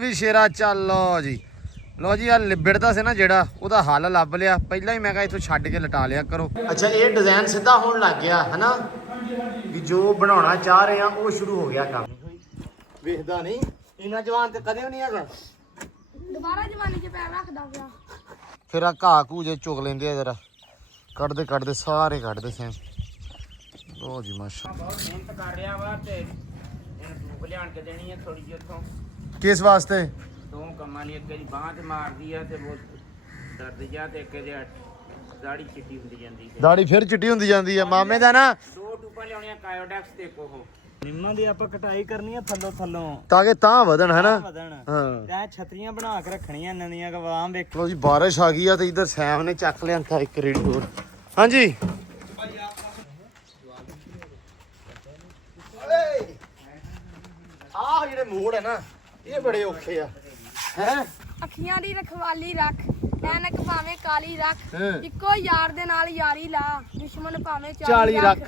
ਵੀ ਸ਼ੇਰਾ ਚੱਲ ਲੋ ਜੀ ਆ ਲਿਬੜਦਾ ਸੀ ਨਾ ਜਿਹੜਾ ਉਹਦਾ ਹੱਲ ਲੱਭ ਲਿਆ। ਪਹਿਲਾਂ ਹੀ ਮੈਂ ਕਿਹਾ ਇੱਥੋਂ ਛੱਡ ਕੇ ਲਟਾ ਲਿਆ ਕਰੋ। ਅੱਛਾ ਇਹ ਡਿਜ਼ਾਈਨ ਸਿੱਧਾ ਹੋਣ ਲੱਗ ਗਿਆ ਹਨਾ ਵੀ ਜੋ ਬਣਾਉਣਾ ਚਾਹ ਰਹੇ ਆ ਉਹ ਸ਼ੁਰੂ ਹੋ ਗਿਆ ਕੰਮ। ਵੇਖਦਾ ਨਹੀਂ ਇਹਨਾਂ ਜਵਾਨ ਤੇ ਕਦੇ ਵੀ ਨਹੀਂ ਹੈਗਾ ਦੁਬਾਰਾ ਜਵਾਨੀ 'ਚ ਪੈਰ ਰੱਖਦਾ ਪਿਆ। ਫਿਰ ਆ ਘਾਹ ਘੂ ਜੇ ਚੁਗ ਲੈਂਦੇ ਆ ਜਰਾ ਕੱਢਦੇ ਸਾਰੇ ਕੱਢਦੇ ਸੈਂ। ਲੋ ਜੀ ਮਾਸ਼ਾ ਬਹੁਤ ਮਿਹਨਤ ਕਰ ਰਿਹਾ ਵਾ ਤੇ ਇਹਨੂੰ ਧੂਪ ਲਿਆਣ ਕੇ ਦੇਣੀ ਹੈ ਥੋੜੀ ਜਿਹੀ ਉੱਥੋਂ। ਕਿਸ ਵਾਸਤੇ? ਦੋ ਕੰਮਾਂ ਲਈ, ਇੱਕ ਦੀ ਬਾਂਹ ਤੇ ਮਾਰਦੀ ਆ ਤੇ ਬਹੁਤ ਦਰਦ ਜਾ ਤੇ ਇੱਕ ਦੇ ਦਾੜੀ ਚਿੱਟੀ ਹੁੰਦੀ ਜਾਂਦੀ ਹੈ। ਦਾੜੀ ਫਿਰ ਚਿੱਟੀ ਹੁੰਦੀ ਜਾਂਦੀ ਆ ਮਾਮੇ ਦਾ ਨਾ। ਦੋ ਟੂਪਾਂ ਲਿਆਉਣੀਆਂ ਕਾਇਓਡੈਕਸ ਤੇ ਕੋਹ ਨਿੰਮਾਂ ਦੀ ਆਪਾਂ ਕਟਾਈ ਕਰਨੀ ਆ ਥੱਲੋਂ ਤਾਂ ਕਿ ਤਾਂ ਵਧਣ ਹੈ ਨਾ। ਹਾਂ ਤੇ ਛਤਰੀਆਂ ਬਣਾ ਕੇ ਰੱਖਣੀਆਂ ਇਹਨਾਂ ਦੀਆਂ ਗਵਾਮ ਵੇਖ ਲੋ ਜੀ ਬਾਰਿਸ਼ ਆ ਗਈ ਆ ਤੇ ਇਧਰ ਸੈਮ ਨੇ ਚੱਕ ਲਿਆਂਦਾ ਇੱਕ ਰੇੜੀ ਹੋਰ। ਹਾਂਜੀ ਆਹ ਜਿਹੜੇ ਮੋੜ ਹੈ ਨਾ ਇਹ ਬੜੇ ਔਖੇ ਆ ਹੈ। ਅੱਖੀਆਂ ਦੀ ਰਖਵਾਲੀ ਰੱਖ, ਐਨਕ ਭਾਵੇਂ ਕਾਲੀ ਰੱਖ, ਇੱਕੋ ਯਾਰ ਦੇ ਨਾਲ ਯਾਰੀ ਲਾ, ਦੁਸ਼ਮਣ ਭਾਵੇਂ 40 ਰੱਖ।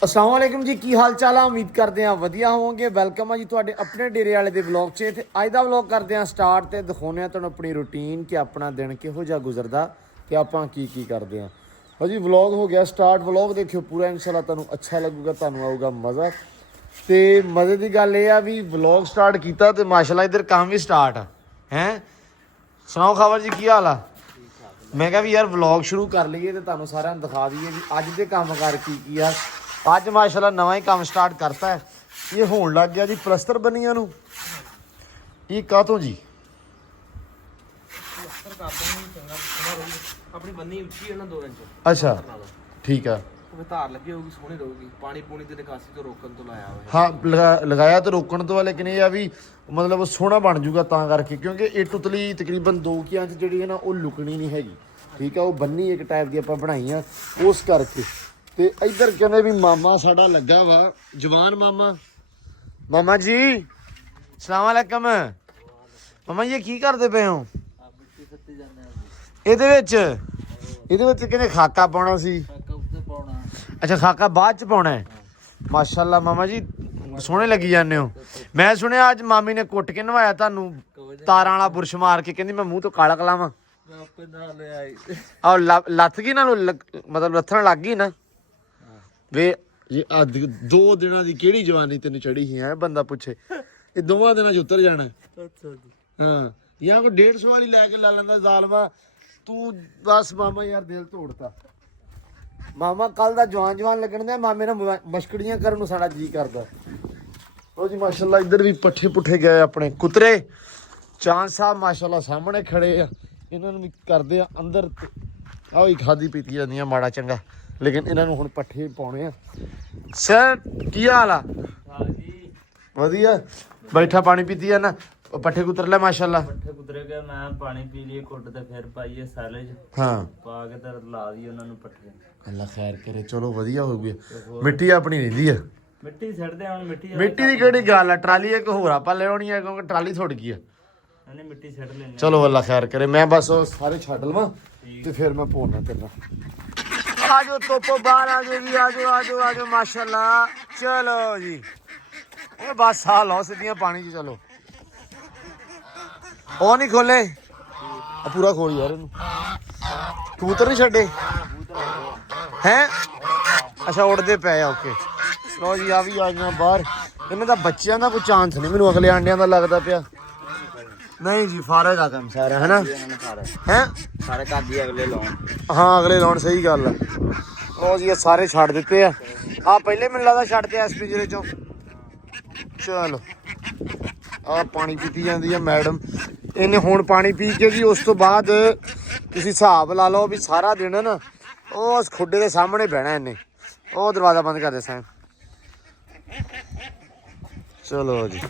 अस्सलाम वालेकुम जी, की हाल चाल है? उम्मीद करते हैं वधिया होवोगे। वेलकम है जी तुहाडे अपने डेरे वाले दे व्लॉग च। ते अज दा व्लॉग करते हैं स्टार्ट ते दिखाने तुहानूं अपनी रूटीन कि अपना दिन किहो जिहा गुजरदा कि आपां की करते हैं। हाँ जी व्लॉग हो गया स्टार्ट। व्लॉग देखियो पूरा इंशाल्लाह तुहानूं अच्छा लगूगा, तुहानूं आऊगा मज़ा। ते मज़े की गल ये आ भी व्लॉग स्टार्ट कीता ते माशाल्लाह इधर काम भी स्टार्ट है। सुनाओ खबर जी, की हाल आ? मैं कहा भी यार व्लॉग शुरू कर लीए ते तुहानूं सारिਆਂ ਨੂੰ दिखा दईए भी अज दे काम कार की आ। ਅੱਜ ਮਾਸ਼ਾਅੱਲਾ ਨਵਾਂ ਹੀ ਕੰਮ ਸਟਾਰਟ ਕਰਤਾ ਹੈ। ਇਹ ਹੋਣ ਲੱਗ ਗਿਆ ਜੀ ਪਲਸਤਰ ਬੰਨੀਆਂ ਨੂੰ। ਇਹ ਕਾਹਤੋਂ ਜੀ? ਪਲਸਤਰ ਕਰਦੇ ਨਹੀਂ ਚੰਗਾ ਆਪਣੀ ਬੰਨੀ ਉੱਚੀ ਹੈ ਨਾ 2 ਇੰਚ। ਅੱਛਾ ਠੀਕ ਆ। ਉਹ ਧਾਰ ਲੱਗੀ ਹੋਊਗੀ, ਸੋਹਣੀ ਰਹੂਗੀ। ਪਾਣੀ ਪੂਣੀ ਦੀ ਨਿਕਾਸੀ ਤੋਂ ਰੋਕਣ ਤੋਂ ਲਾਇਆ ਹੋਇਆ। ਹਾਂ ਲਗਾਇਆ ਤਾਂ ਰੋਕਣ ਤੋਂ, ਲੇਕਿਨ ਇਹ ਆ ਵੀ ਮਤਲਬ ਸੋਹਣਾ ਬਣ ਜੂਗਾ ਤਾਂ ਕਰਕੇ ਕਿਉਂਕਿ ਇਹ ਟੁੱਤਲੀ ਤਕਰੀਬਨ 2 ਇੰਚ ਜਿਹੜੀ ਹੈ ਨਾ ਉਹ ਲੁਕਣੀ ਨਹੀਂ ਹੈਗੀ। ਠੀਕ ਆ, ਉਹ ਬੰਨੀ ਇੱਕ ਟਾਈਪ ਦੀ ਆਪਾਂ ਬਣਾਈ ਆ ਉਸ ਕਰਕੇ। ਤੇ ਇੱਧਰ ਕਹਿੰਦੇ ਵੀ ਮਾਮਾ ਸਾਡਾ ਲੱਗਾ ਵਾ ਜਵਾਨ ਮਾਮਾ ਜੀ ਸਲਾਮ ਅਲੈਕਮ। ਮਾਮਾ ਜੀ ਕੀ ਕਰਦੇ ਪਏ ਹੋ? ਇਹਦੇ ਵਿੱਚ ਕਹਿੰਦੇ ਖਾਕਾ ਪਾਉਣਾ ਸੀ। ਅੱਛਾ ਖਾਕਾ ਬਾਅਦ ਚ ਪਾਉਣਾ ਹੈ। ਮਾਸ਼ਾਅੱਲਾ ਮਾਮਾ ਜੀ ਸੋਹਣੇ ਲੱਗੀ ਜਾਂਦੇ ਹੋ। ਮੈਂ ਸੁਣਿਆ ਅੱਜ ਮਾਮੀ ਨੇ ਕੁੱਟ ਕੇ ਨਵਾਇਆ ਤੁਹਾਨੂੰ ਤਾਰਾਂ ਵਾਲਾ ਬੁਰਸ਼ ਮਾਰ ਕੇ, ਕਹਿੰਦੀ ਮੈਂ ਮੂੰਹ ਤੋਂ ਕਾਲਾ ਕਲਾਵਾਂ। ਆਹ ਲੱਥ ਗਈ ਨਾ, ਮਤਲਬ ਲੱਥਣ ਲੱਗ ਗਈ ਨਾ ਵੇ। ਇਹ 2 ਦਿਨਾਂ ਦੀ ਕਿਹੜੀ ਜਵਾਨੀ ਤੈਨੂੰ ਚੜੀ ਸੀ ਹੈ ਬੰਦਾ ਪੁੱਛੇ। ਇਹ 2 ਦਿਨਾਂ 'ਚ ਉਤਰ ਜਾਣਾ। ਹਾਂ ਜਾਂ ਕੋਈ 150 ਵਾਲੀ ਲੈ ਕੇ ਲਾ ਲੈਂਦਾ ਜ਼ਾਲਵਾ ਤੂੰ। ਬਸ ਮਾਮਾ ਯਾਰ ਦਿਲ ਤੋੜਤਾ। ਮਾਮਾ ਕੱਲ ਦਾ ਜਵਾਨ ਲੱਗਣ ਦਿਆ, ਮਾਮੇ ਨਾਲ ਮਸ਼ਕੜੀਆਂ ਕਰਨ ਨੂੰ ਸਾਡਾ ਜੀ ਕਰਦਾ। ਉਹ ਜੀ ਮਾਸ਼ਾਅੱਲਾ ਇੱਧਰ ਵੀ ਪੱਠੇ ਪੁੱਠੇ ਗਏ ਆਪਣੇ ਕੁਤਰੇ। ਚਾਂਦ ਸਾਹਿਬ ਮਾਸ਼ਾਅੱਲਾ ਸਾਹਮਣੇ ਖੜੇ ਆ, ਇਹਨਾਂ ਨੂੰ ਵੀ ਕਰਦੇ ਆ ਅੰਦਰ। ਆਹ ਹੀ ਖਾਦੀ ਪੀਤੀ ਜਾਂਦੀਆਂ ਮਾੜਾ ਚੰਗਾ, ਲੇਕਿਨ ਇਹਨਾਂ ਨੂੰ ਹੁਣ ਪੱਠੇ ਪਾਉਣੇ ਆ। ਸਰ ਕੀ ਹਾਲ ਆ? ਵਧੀਆ। ਬੈਠਾ ਪਾਣੀ ਪੀਤੀ ਆ ਨਾ, ਪੱਠੇ ਕੁਤਰ ਲੈ ਮਾਸ਼ਾਅੱਲਾ। ਪੱਠੇ ਕੁਤਰੇ ਗਏ, ਮੈਂ ਪਾਣੀ ਪੀ ਲਈ ਘੁੱਟ ਤੇ ਫਿਰ ਪਾਈਏ ਸਾਲੇ ਹਾਂ ਪਾ ਕੇ ਤੇ ਲਾ ਦੀ ਉਹਨਾਂ ਨੂੰ ਪੱਠੇ। ਅੱਲਾ ਖੈਰ ਕਰੇ, ਚਲੋ ਵਧੀਆ ਹੋ ਗਿਆ। ਮਿੱਟੀ ਆਪਣੀ ਰਹਿੰਦੀ ਆ। ਮਿੱਟੀ ਛੱਡਦੇ ਹੁਣ। ਮਿੱਟੀ ਦੀ ਕਿਹੜੀ ਗੱਲ ਆ? ਟਰਾਲੀ ਇੱਕ ਹੋਰ ਆਪਾਂ ਲਿਆਉਣੀ ਆ ਕਿਉਂਕਿ ਟਰਾਲੀ ਥੁੱਟ ਗਈ ਆ। ਇਹਨੇ ਮਿੱਟੀ ਛੱਡ ਲੈਣੀ। ਚਲੋ ਅੱਲਾ ਖੈਰ ਕਰੇ। ਮੈਂ ਬਸ ਉਹ ਸਾਰੇ ਛੱਡ ਲਵਾਂ ਤੇ ਫਿਰ ਮੈਂ ਪੋਣਾ ਤੇਰਾ। ਆਜੋ ਤੋਪੋ ਬਾਹਰ ਆ ਗਏ ਜੀ। ਆਜੋ ਮਾਸ਼ਾਅੱਲਾ। ਚਲੋ ਜੀ ਉਹ ਬਸ ਆ ਲਓ ਸਿੱਧੀਆਂ ਪਾਣੀ 'ਚ। ਚਲੋ ਉਹ ਨਹੀਂ ਖੋਲੇ, ਪੂਰਾ ਖੋਲ ਯਾਰ ਇਹਨੂੰ। ਕਬੂਤਰ ਨਹੀਂ ਛੱਡੇ ਹੈ? ਅੱਛਾ ਉੜਦੇ ਪਏ ਆ। ਓਕੇ ਲਓ ਜੀ ਆ ਵੀ ਆ ਗਈਆਂ ਬਾਹਰ। ਇਹਨਾਂ ਦਾ ਬੱਚਿਆਂ ਦਾ ਕੋਈ ਚਾਂਸ ਨਹੀਂ ਮੈਨੂੰ ਅਗਲੇ ਆਂਡਿਆਂ ਦਾ ਲੱਗਦਾ ਪਿਆ। ਨਹੀਂ ਜੀ ਫਾਰੇ ਦਾ ਕੰਮ ਸਾਰਾ ਹੈ ਨਾ। ਹੈ ਸਾਰੇ ਕਾਦੀ ਅਗਲੇ ਲਾਉਣ। ਹਾਂ ਅਗਲੇ ਲਾਉਣ, ਸਹੀ ਗੱਲ ਆ। ਉਹ ਜੀ ਇਹ ਸਾਰੇ ਛੱਡ ਦਿੱਤੇ ਆ। ਆ ਪਹਿਲੇ ਮੈਨੂੰ ਲੱਗਦਾ ਛੱਡਤੇ ਇਸ ਪਿੰਜਰੇ ਚੋਂ। ਚਲੋ ਆ ਪਾਣੀ ਪੀਤੀ ਜਾਂਦੀ ਆ ਮੈਡਮ। ਇਹਨੇ ਹੁਣ ਪਾਣੀ ਪੀ ਕੇ ਜੀ ਉਸ ਤੋਂ ਬਾਅਦ ਤੁਸੀਂ ਹਿਸਾਬ ਲਾ ਲਓ ਵੀ ਸਾਰਾ ਦਿਨ ਨਾ ਉਹ ਖੁੱਡੇ ਦੇ ਸਾਹਮਣੇ ਬਹਿਣਾ ਇਹਨੇ। ਉਹ ਦਰਵਾਜ਼ਾ ਬੰਦ ਕਰ ਦੇ ਸੈਂ। ਚਲੋ ਜੀ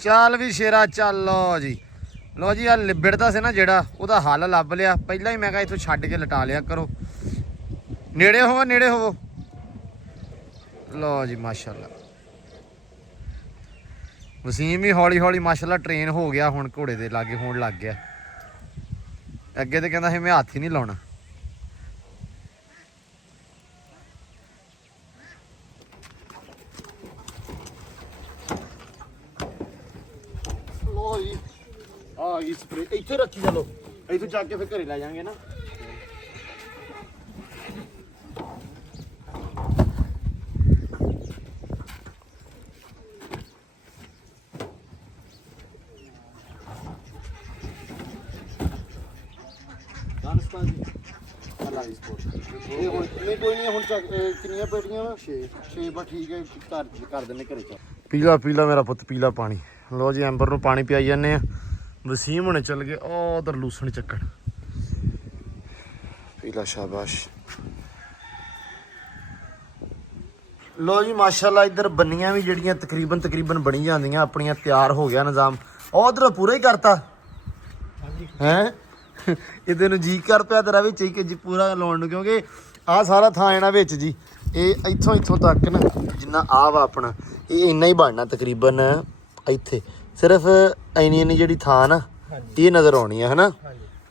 ਚੱਲ ਵੀ ਸ਼ੇਰਾ ਚੱਲ। ਲੋ ਜੀ ਆ ਲਿਬੜਦਾ ਸੀ ਨਾ ਜਿਹੜਾ ਉਹਦਾ ਹੱਲ ਲੱਭ ਲਿਆ। ਪਹਿਲਾਂ ਹੀ ਮੈਂ ਕਿਹਾ ਇੱਥੋਂ ਛੱਡ ਕੇ ਲਟਾ ਲਿਆ ਕਰੋ। ਨੇੜੇ ਹੋਵੋ। ਲੋ ਜੀ ਮਾਸ਼ਾਅੱਲਾ ਵਸੀਮ ਵੀ ਹੌਲੀ ਮਾਸ਼ਾਅੱਲਾ ਟ੍ਰੇਨ ਹੋ ਗਿਆ ਹੁਣ ਘੋੜੇ ਦੇ ਲਾਗੇ ਹੋਣ ਲੱਗ ਗਿਆ। ਅੱਗੇ ਤੇ ਕਹਿੰਦਾ ਸੀ ਮੈਂ ਹੱਥ ਹੀ ਨਹੀਂ ਲਾਉਣਾ। ਲੋ ਜੀ ਆ ਗਈ ਸਪਰੇ ਇੱਥੇ ਰੱਖੀ ਚਲੋ ਇੱਥੇ ਚੱਕ ਕੇ ਫਿਰ ਘਰੇ ਲੈ ਜਾਾਂਗੇ ਨਾ ਇਹ ਹੁਣ ਨਹੀਂ ਕੋਈ ਨਹੀਂ ਹੁਣ ਕਿੰਨੀਆਂ ਪੇਟੀਆਂ ਵਾ 6 ਬਸ ਠੀਕ ਹੈ ਘਰ ਕਰ ਦਿੰਦੇ ਘਰੇ ਚ ਪੀਲਾ ਪੀਲਾ ਮੇਰਾ ਪੁੱਤ ਪੀਲਾ ਪਾਣੀ ਲੋ ਜੀ ਐਂਬਰ ਨੂੰ ਪਾਣੀ ਪਿਆਈ ਜਾਂਦੇ ਆ ਵਸੀਮ ਹੁਣੇ ਚੱਲ ਗਏ ਉਹ ਉਧਰ ਲੂਸਣ ਚੱਕਣ ਪੀਲਾ ਸ਼ਾਬਾਸ਼ ਲੋ ਜੀ ਮਾਸ਼ਾਅੱਲਾ ਇੱਧਰ ਬੰਨੀਆਂ ਵੀ ਜਿਹੜੀਆਂ ਤਕਰੀਬਨ ਬਣੀ ਜਾਂਦੀਆਂ ਆਪਣੀਆਂ ਤਿਆਰ ਹੋ ਗਿਆ ਨਿਜ਼ਾਮ ਉਧਰ ਪੂਰਾ ਹੀ ਕਰਤਾ ਹੈ ਇਹਦੇ ਨੂੰ ਜੀ ਕਰ ਪਿਆ ਤੇਰਾ ਵਿੱਚ ਹੀ ਪੂਰਾ ਲਾਉਣ ਨੂੰ ਕਿਉਂਕਿ ਆਹ ਸਾਰਾ ਥਾਂ ਇਹਨਾਂ ਵਿੱਚ ਜੀ ਇਹ ਇੱਥੋਂ ਤੱਕ ਨਾ ਜਿੰਨਾ ਆਹ ਵਾ ਆਪਣਾ ਇਹ ਇੰਨਾ ਹੀ ਬਣਨਾ ਤਕਰੀਬਨ ਇੱਥੇ ਸਿਰਫ ਇੰਨੀ ਜਿਹੜੀ ਥਾਂ ਨਾ ਇਹ ਨਜ਼ਰ ਆਉਣੀ ਆ ਹਨਾ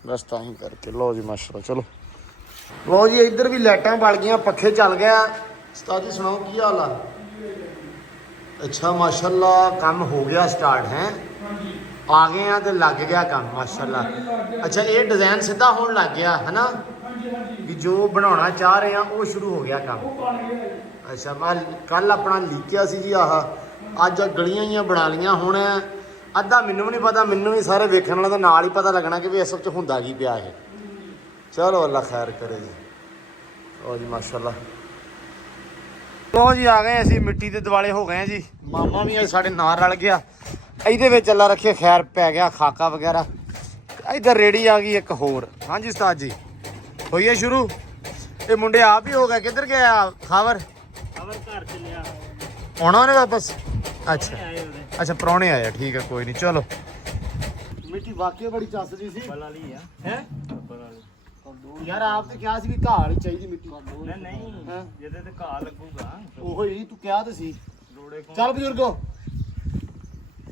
ਬਸ ਤਾਂ ਹੀ ਕਰਕੇ ਲਓ ਜੀ ਮਾਸ਼ਾਅੱਲਾ ਚਲੋ ਲਓ ਜੀ ਇੱਧਰ ਵੀ ਲਾਈਟਾਂ ਬਲ ਗਈਆਂ ਪੱਖੇ ਚੱਲ ਗਿਆ ਉਸਤਾਦ ਜੀ ਸੁਣਾਓ ਕੀ ਹਾਲ ਆ ਅੱਛਾ ਮਾਸ਼ਾਅੱਲਾ ਕੰਮ ਹੋ ਗਿਆ ਸਟਾਰਟ ਹੈ ਆ ਗਏ ਆ ਤੇ ਲੱਗ ਗਿਆ ਕੰਮ ਮਾਸ਼ਾਅੱਲਾ ਅੱਛਾ ਇਹ ਡਿਜ਼ਾਈਨ ਸਿੱਧਾ ਹੋਣ ਲੱਗ ਗਿਆ ਹਨਾ ਵੀ ਜੋ ਬਣਾਉਣਾ ਚਾਹ ਰਹੇ ਆ ਉਹ ਸ਼ੁਰੂ ਹੋ ਗਿਆ ਕੰਮ ਅੱਛਾ ਮੈਂ ਕੱਲ ਆਪਣਾ ਲਿਖਿਆ ਸੀ ਜੀ ਆਹ ਅੱਜ ਗਲੀਆਂ ਹੀ ਬਣਾ ਲੀਆਂ ਹੁਣ ਅੱਧਾ ਮੈਨੂੰ ਵੀ ਨਹੀਂ ਪਤਾ ਮੈਨੂੰ ਵੀ ਸਾਰੇ ਵੇਖਣ ਵਾਲਿਆਂ ਦਾ ਨਾਲ ਹੀ ਪਤਾ ਲੱਗਣਾ ਕਿ ਵੀ ਇਸ ਵਿੱਚ ਹੁੰਦਾ ਕੀ ਪਿਆ ਇਹ ਚਲੋ ਅੱਲਾ ਖੈਰ ਕਰੇ ਜੀ ਉਹ ਜੀ ਮਾਸ਼ਾਅੱਲਾ ਲੋ ਜੀ ਆ ਗਏ ਅਸੀਂ ਮਿੱਟੀ ਦੇ ਦਿਵਾਲੇ ਹੋ ਗਏ ਆ ਜੀ ਮਾਮਾ ਵੀ ਅੱਜ ਸਾਡੇ ਨਾਲ ਰਲ ਗਿਆ ਇਹਦੇ ਵਿੱਚ ਅੱਲਾ ਰੱਖੇ ਖੈਰ ਪੈ ਗਿਆ ਖਾਕਾ ਵਗੈਰਾ ਇੱਧਰ ਰੇੜੀ ਆ ਗਈ ਇੱਕ ਹੋਰ ਹਾਂਜੀ ਉਸਤਾਦ ਜੀ ਹੋਈਏ ਸ਼ੁਰੂ ਇਹ ਮੁੰਡੇ ਆਪ ਹੀ ਹੋ ਗਏ ਕਿੱਧਰ ਗਿਆ ਖਾਵਰ ਘਰ ਚੱਲਿਆ ਆਉਣਾ ਉਹਨੇ ਵਾਪਸ ਅੱਛਾ ਪ੍ਰਾਹੁਣੇ ਆਏ ਠੀਕ ਹੈ ਕੋਈ ਨਹੀਂ ਚਲੋ ਮਿੱਟੀ ਵਾਕਿਆ ਬੜੀ ਚੱਸਦੀ ਸੀ ਬਲਾ ਲਈ ਆ ਹੈ ਯਾਰ ਆਪ ਤੇ ਕਿਹਾ ਸੀ ਵੀ ਘਾਹ ਵਾਲੀ ਚਾਹੀਦੀ ਮਿੱਟੀ ਨਹੀਂ ਜਿਹਦੇ ਤੇ ਘਾਹ ਲੱਗੂਗਾ ਉਹੋ ਹੀ ਤੂੰ ਕਿਹਾ ਤੇ ਸੀ ਰੋੜੇ ਕੋਲ ਚੱਲ ਬਜ਼ੁਰਗੋ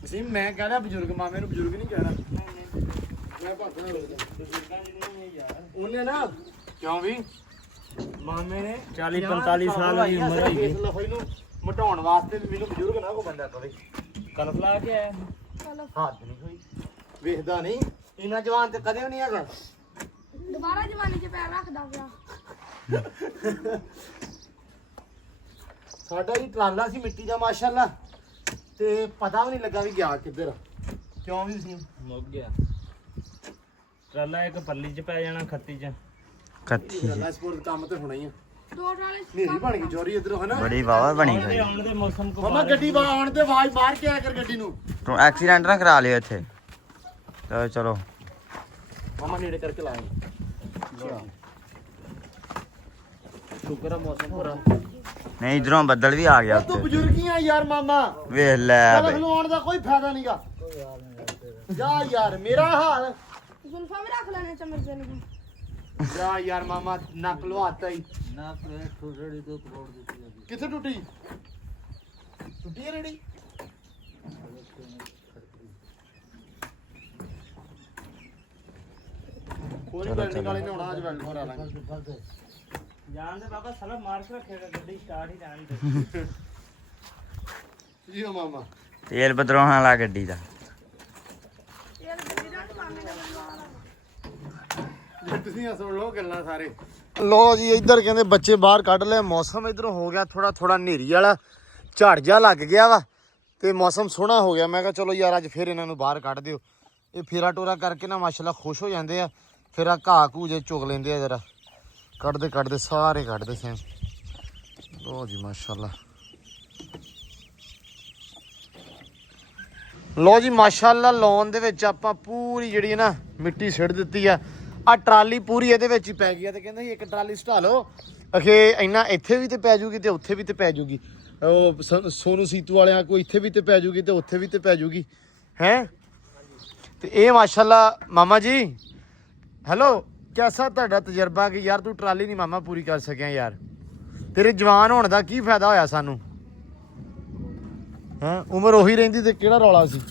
ਅਸੀਂ ਮੈਂ ਕਹਿ ਰਿਹਾ ਬਜ਼ੁਰਗ ਮਾਮੇ ਨੂੰ ਬਜ਼ੁਰਗ ਨਹੀਂ ਕਹਿਣਾ ਮੈਂ ਭਾਗਣਾ ਬਜ਼ੁਰਗਾਂ ਦੀ ਨਹੀਂ ਯਾਰ ਉਹਨੇ ਨਾ ਕਿਉਂ ਵੀ ਮਾਮੇ ਨੇ 40 45 ਸਾਲ ਦੀ ਉਮਰ ਹੋਈ ਇਸ ਲਫਾਈ ਨੂੰ ਮਟਾਉਣ ਵਾਸਤੇ ਮੈਨੂੰ ਬਜ਼ੁਰਗ ਨਾ ਕੋ ਬੰਦਾ ਕਵੇ ਕਲਪ ਲਾ ਕੇ ਆਇਆ ਹੱਦ ਨਹੀਂ ਹੋਈ ਵੇਖਦਾ ਨਹੀਂ ਇੰਨਾ ਜਵਾਨ ਤੇ ਕਦੇ ਵੀ ਨਹੀਂ ਹੈਗਾ ਦੁਬਾਰਾ ਜਵਾਨੀ 'ਚ ਪੈਰ ਰੱਖਦਾ ਪਿਆ ਸਾਡਾ ਹੀ ਟਰਾਲਾ ਸੀ ਮਿੱਟੀ ਦਾ ਮਾਸ਼ਾਅੱਲਾ ਤੇ ਪਤਾ ਵੀ ਨਹੀਂ ਲੱਗਾ ਵੀ ਗਿਆ ਕਿੱਧਰ ਕਿਉਂ ਵੀ ਸੀ ਮੁੱਕ ਗਿਆ ਟਰਾਲਾ ਇੱਕ ਪੱਲੀ 'ਚ ਪੈ ਜਾਣਾ ਖੱਤੀ 'ਚ ਟਰਾਲਾ ਸਪੋਰਟ ਕੰਮ ਤੇ ਹੋਣਾ ਹੀ ਆ ਦੋ ਟਰਾਲੇ ਨੇਰੀ ਬਣ ਗਈ ਚੋਰੀ ਇਧਰੋਂ ਹਨਾ ਬੜੀ ਵਾਵਾ ਬਣੀ ਗਈ ਆਉਣ ਦੇ ਮੌਸਮ ਕੋ ਮਾਮਾ ਗੱਡੀ ਬਾਹਰ ਆਉਣ ਤੇ ਆਵਾਜ਼ ਮਾਰ ਕੇ ਆਇਆ ਕਰ ਗੱਡੀ ਨੂੰ ਤੂੰ ਐਕਸੀਡੈਂਟ ਨਾ ਕਰਾ ਲਿਓ ਇੱਥੇ ਚਲੋ ਮਾਮਾ ਨੇੜੇ ਕਰਕੇ ਲਾਏ ਸ਼ੁਕਰ ਆ ਮੌਸਮ ਪੂਰਾ ਨਹੀਂ ਇਧਰੋਂ ਬੱਦਲ ਵੀ ਆ ਗਿਆ ਤੂੰ ਉੱਤੇ ਬਜ਼ੁਰਗੀ ਆ ਯਾਰ ਮਾਮਾ ਵੇਖ ਲੈ ਚੱਲ ਖਲੋਣ ਦਾ ਕੋਈ ਫਾਇਦਾ ਨਹੀਂਗਾ ਜਾ ਯਾਰ ਮੇਰਾ ਹਾਲ ਜ਼ੁਲਫਾਂ ਵੀ ਰੱਖ ਲੈਣੇ ਚਮਰ ਦੇ ਨੂੰ ਜਾ ਯਾਰ ਮਾਮਾ ਨੱਕ ਲਵਾਤਾ ਹੀ ਨਾ ਪਲੇਟ ਥੋੜੀ ਤੋਂ ਕਰੋੜ ਦਿੱਤੀ ਕਿੱਥੇ ਟੁੱਟੀ ਟੁੱਟੀ ਹੈ ਰੇੜੀ ਕੋਈ ਗੱਲ ਵਾਲੇ ਨੇ ਹੋਣਾ ਅੱਜ ਵੈਲਡ ਹੋਰ ਆ ਲਾਂਗੇ ਜਾਣ ਦੇ ਬਾਬਾ ਸਾਲਾ ਮਾਰ ਕੇ ਰੱਖੇਗਾ ਗੱਡੀ ਸਟਾਰਟ ਹੀ ਜਾਣ ਦੇ ਜੀ ਮਾਮਾ ਤੇਲ ਬਦਰੋਂ ਲਾ ਗੱਡੀ ਦਾ ਯਾਰ ਗੱਡੀ ਦਾ ਮਾਮੇ ਦਾ ਬਣਵਾਣਾ ਤੁਸੀਂ ਸੁਣ ਲਓ ਗੱਲਾਂ ਸਾਰੇ ਲੋ ਜੀ ਇੱਧਰ ਕਹਿੰਦੇ ਬੱਚੇ ਬਾਹਰ ਕੱਢ ਲਏ ਮੌਸਮ ਇੱਧਰੋਂ ਹੋ ਗਿਆ ਥੋੜਾ ਹਨੇਰੀ ਵਾਲਾ ਝਾੜ ਜਾ ਲੱਗ ਗਿਆ ਵਾ ਤੇ ਮੌਸਮ ਸੋਹਣਾ ਹੋ ਗਿਆ ਮੈਂ ਕਿਹਾ ਚਲੋ ਯਾਰ ਅੱਜ ਫਿਰ ਇਹਨਾਂ ਨੂੰ ਬਾਹਰ ਕੱਢ ਦਿਓ ਇਹ ਫੇਰਾ ਟੋਰਾ ਕਰਕੇ ਨਾ ਮਾਸ਼ਾਅੱਲਾ ਖੁਸ਼ ਹੋ ਜਾਂਦੇ ਆ ਫਿਰ ਆ ਘਾਹ ਘੂ ਜੇ ਚੁਗ ਲੈਂਦੇ ਆ ਜਰਾ ਕੱਢਦੇ ਸਾਰੇ ਕੱਢਦੇ ਸੇਮ ਲੋ ਜੀ ਮਾਸ਼ਾਅੱਲਾ ਲੋ ਜੀ ਮਾਸ਼ਾਅੱਲਾ ਲਾਉਣ ਦੇ ਵਿੱਚ ਆਪਾਂ ਪੂਰੀ ਜਿਹੜੀ ਨਾ ਮਿੱਟੀ ਸਿੱਟ ਦਿੱਤੀ ਆ ਆ ਟਰਾਲੀ ਪੂਰੀ ਇਹਦੇ ਵਿੱਚ ਹੀ ਪੈ ਗਈ ਆ ਤੇ ਕਹਿੰਦੇ ਇੱਕ ਟਰਾਲੀ ਸਟਾ ਲਓ ਅਖੇ ਇੰਨਾ ਇੱਥੇ ਵੀ ਤੇ ਪੈ ਜੂਗੀ ਤੇ ਉੱਥੇ ਵੀ ਤੇ ਪੈ ਜੂਗੀ ਉਹ ਸੋਨੂ ਸੀਤੂ ਵਾਲਿਆਂ ਕੋਈ ਇੱਥੇ ਵੀ ਤੇ ਪੈ ਜੂਗੀ ਤੇ ਉੱਥੇ ਵੀ ਤੇ ਪੈ ਜੂਗੀ ਹੈ ਤੇ ਇਹ ਮਾਸ਼ਾਅੱਲਾ ਮਾਮਾ ਜੀ ਹੈਲੋ ਕਿਹਦਾ ਤੁਹਾਡਾ ਤਜਰਬਾ ਕਿ ਯਾਰ ਤੂੰ ਟਰਾਲੀ ਨਹੀਂ ਮਾਮਾ ਪੂਰੀ ਕਰ ਸਕਿਆ ਯਾਰ ਤੇਰੇ ਜਵਾਨ ਹੋਣ ਦਾ ਕੀ ਫਾਇਦਾ ਹੋਇਆ ਸਾਨੂੰ ਹਾਂ ਉਮਰ ਉਹੀ ਰਹਿੰਦੀ ਤੇ ਕਿਹੜਾ ਰੌਲਾ ਸੀ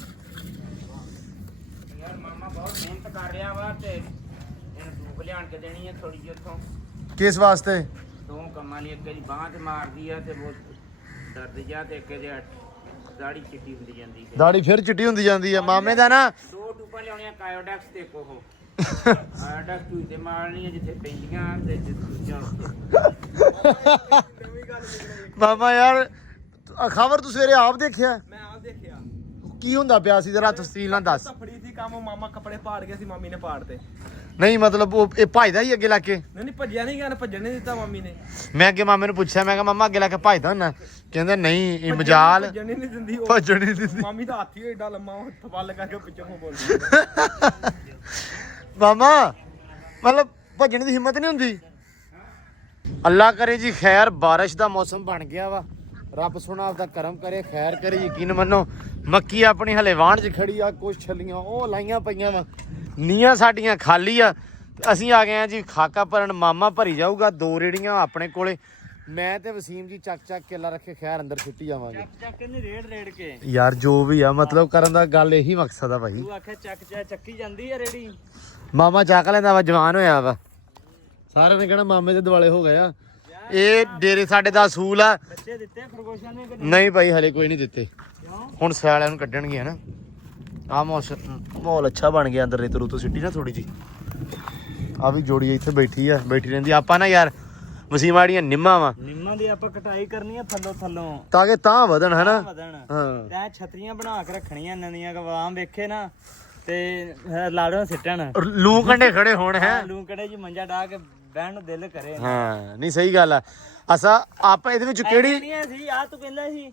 ਯਾਰ ਮਾਮਾ ਬਹੁਤ ਮਿਹਨਤ ਕਰ ਰਿਹਾ ਵਾ ਤੇ ਇਹਨੂੰ ਧੂਪ ਲਿਆਣ ਕੇ ਦੇਣੀ ਹੈ ਥੋੜੀ ਜਿਹੀ ਉੱਥੋਂ ਕਿਸ ਵਾਸਤੇ ਦੋ ਕੰਮਾਂ ਲਈ ਇੱਕ ਦੀ ਬਾਂਹ ਤੇ ਮਾਰਦੀ ਆ ਤੇ ਉਹ ਦਰਦ ਜਾ ਤੇ ਇੱਕ ਦੇ ਦਾੜੀ ਚਿੱਟੀ ਹੁੰਦੀ ਜਾਂਦੀ ਹੈ। ਦਾੜੀ ਫਿਰ ਚਿੱਟੀ ਹੁੰਦੀ ਜਾਂਦੀ ਆ ਮਾਮੇ ਦਾ ਨਾ। 2 ਟੂਪਾਂ ਲਿਆਉਣੀਆਂ ਕਾਇਓਡੈਕਸ ਤੇ ਕੋਹ ਕਾਇਓਡੈਕਸ ਟੂ ਤੇ ਮਾਰਨੀਆਂ ਜਿੱਥੇ ਪੈਂਦੀਆਂ ਤੇ ਦੂਜਾ ਮਾਮਾ ਯਾਰ ਖਬਰ ਤੂੰ ਸਵੇਰੇ ਆਪ ਦੇਖਿਆ? ਮੈਂ ਆਪ ਦੇਖਿਆ ਕੀ ਹੁੰਦਾ ਪਿਆ ਸੀ ਜਰਾ ਤਫਸੀਲ ਨਾਲ ਦੱਸ। ਫੜੀ ਸੀ ਕੰਮ ਮਾਮਾ ਕੱਪੜੇ ਪਾੜ ਗਿਆ ਸੀ ਮਾਮੀ ਨੇ ਪਾੜਤੇ। ਨਹੀਂ ਮਤਲਬ ਉਹ ਇਹ ਭਜਦਾ ਹੀ ਅੱਗੇ ਲਾ ਕੇ? ਨਹੀਂ ਭੱਜਿਆ ਨਹੀਂ ਗਿਆ, ਭੱਜਣ ਨਹੀਂ ਦਿੱਤਾ ਮਾਮੀ ਨੇ। ਮੈਂ ਅੱਗੇ ਮਾਮੇ ਨੂੰ ਪੁੱਛਿਆ, ਮੈਂ ਕਿਹਾ ਮਾਮਾ ਅੱਗੇ ਲਾ ਕੇ ਭਜਦਾ ਹੁੰਦਾ? ਕਹਿੰਦਾ ਨਹੀਂ ਇਹ ਮਜਾਲ ਭੱਜਣ ਨਹੀਂ ਦਿੰਦੀ ਉਹ। ਭੱਜਣ ਨਹੀਂ ਦਿੰਦੀ। ਮਾਮੀ ਦਾ ਹੱਥ ਹੀ ਏਡਾ ਲੰਮਾ ਉਹ ਥਪਲ ਕਰਕੇ ਪਿੱਛੋਂ ਬੋਲਦੀ। ਮਾਮਾ ਮਤਲਬ ਭੱਜਣ ਦੀ ਹਿੰਮਤ ਨਹੀਂ ਹੁੰਦੀ। ਅੱਲਾ ਕਰੇ ਜੀ ਖੈਰ, ਬਾਰਿਸ਼ ਦਾ ਮੌਸਮ ਬਣ ਗਿਆ ਵਾ। ਰੱਬ ਸੋਹਣਾ ਆਪਦਾ ਕਰਮ ਕਰੇ, ਖੈਰ ਕਰੇ। ਯਕੀਨ ਮੰਨੋ ਮੱਕੀ ਆਪਣੀ ਹਲੇ ਵਾਹਣ 'ਚ ਖੜੀ ਆ, ਕੁਛ ਛੱਲੀਆਂ ਉਹ ਲਾਈਆਂ ਪਈਆਂ ਵਾ, ਨੀਆਂ ਸਾਡੀਆਂ ਖਾਲੀ ਆ। ਅਸੀਂ ਆ ਗਏ ਆ ਜੀ ਖਾਕਾ ਭਰਨ। ਮਾਮਾ ਭਰੀ ਜਾਊਗਾ, 2 ਰੇੜੀਆਂ ਆਪਣੇ ਕੋਲੇ। ਮੈਂ ਤੇ ਵਸੀਮ ਜੀ ਚੱਕ ਕੇਲਾ ਰੱਖੇ ਖੈਰ ਅੰਦਰ ਸੁੱਟੀ ਜਾਵਾਂਗੇ। ਚੱਕ ਨਹੀਂ ਰੇੜ ਕੇ ਯਾਰ ਜੋ ਵੀ ਆ ਮਤਲਬ ਕਰਨ ਦਾ ਗੱਲ ਇਹੀ ਮਕਸਦ ਆ ਭਾਈ। ਤੂੰ ਆਖਿਆ ਚੱਕੀ ਜਾਂਦੀ ਆ ਰੇੜੀ। ਮਾਮਾ ਚੱਕ ਲੈਂਦਾ ਵਾ, ਜਵਾਨ ਹੋਇਆ ਵਾ। ਸਾਰਿਆਂ ਨੇ ਕਹਿਣਾ ਮਾਮੇ ਦੇ ਦੁਆਲੇ ਹੋ ਗਏ ਆ। ਇਹ ਡੇਰੇ ਸਾਡੇ ਦਾ ਅਸੂਲ ਆ। ਬੱਚੇ ਦਿੱਤੇ ਖਰਗੋਸ਼ਾਂ ਨੇ ਕਿ ਨਹੀਂ ਭਾਈ ਹਲੇ ਕੋਈ ਨਹੀਂ ਦਿੱਤੇ, ਹੁਣ ਸਿਆਲਿਆਂ ਨੂੰ ਕੱਢਣਗੇ ਨਾ। ਆਹ ਮਾਹੌਲ ਅੱਛਾ ਬਣ ਗਿਆ। ਅੰਦਰ ਰੇਤ ਰੂਤ ਸਿੱਟੀ ਨਾ ਥੋੜੀ ਜੀ। ਆ ਵੀ ਜੋੜੀ ਇੱਥੇ ਬੈਠੀ ਰਹਿੰਦੀ। ਆਪਾਂ ਨਾ ਯਾਰ ਵਸੀਮਾਂ ਜਿਹੜੀਆਂ ਨਿੰਮਾਂ ਵਾ, ਨਿੰਮਾਂ ਦੀ ਆਪਾਂ ਕਟਾਈ ਕਰਨੀ ਆ ਥੱਲੋਂ ਤਾਂ ਕਿ ਤਾਂ ਵਧਣ ਹਨਾ। ਹਾਂ ਤੈਂ ਛਤਰੀਆਂ ਬਣਾ ਕੇ ਰੱਖਣੀਆਂ ਨਵੀਆਂ ਗਵਾਮ ਵੇਖੇ ਨਾ ਤੇ ਲਾੜੋਂ ਸਿੱਟਣ ਲੂ ਕੰਡੇ ਖੜੇ ਹੋਣ ਹੈ। ਲੂਕੜੇ ਜੀ ਮੰਜਾ ਢਾ ਕੇ ਬਹਿਣ ਨੂੰ ਦਿਲ ਕਰੇ। ਹਾਂ ਨਹੀਂ ਸਹੀ ਗੱਲ ਆ। ਅਸਾਂ ਆਪਾਂ ਇਹਦੇ ਵਿੱਚ ਕਿਹੜੀ ਸੀ ਆ ਤੂੰ ਕਹਿੰਦਾ ਸੀ